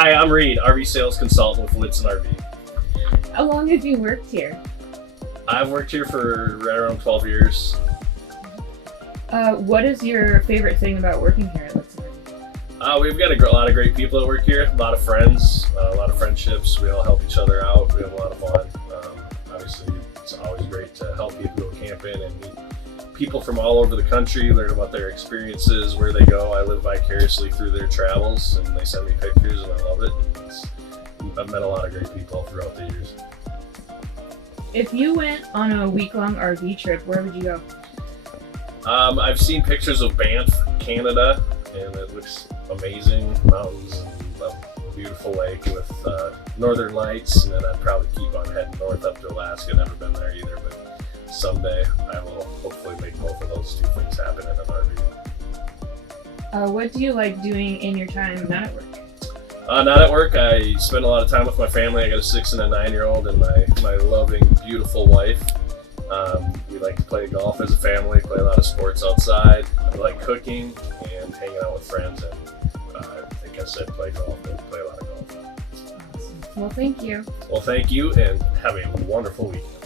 Hi, I'm Reed, RV sales consultant with Lichtsinn RV. How long have you worked here? I've worked here for right around 12 years. What is your favorite thing about working here at Lichtsinn RV? We've got a lot of great people that work here, a lot of friends, a lot of friendships. We all help each other out. We have a lot of fun. Obviously, it's always great to help people go camping and meet people from all over the country, learn about their experiences, where they go. I live vicariously through their travels, and they send me pictures, and I love it. I've met a lot of great people throughout the years. If you went on a week-long RV trip, where would you go? I've seen pictures of Banff, Canada, and it looks amazing. Mountains and a beautiful lake with northern lights, and then I'd probably keep on heading north up to Alaska. Never been there either, but someday I will hopefully make both of those two things happen in an RV. What do you like doing in your time not at work? Not at work. I spend a lot of time with my family. I got a 6 and a 9-year-old and my loving, beautiful wife. We like to play golf as a family, play a lot of sports outside. I like cooking and hanging out with friends, and I think I said play golf, but play a lot of golf. Awesome. Well, thank you. Well, thank you, and have a wonderful weekend.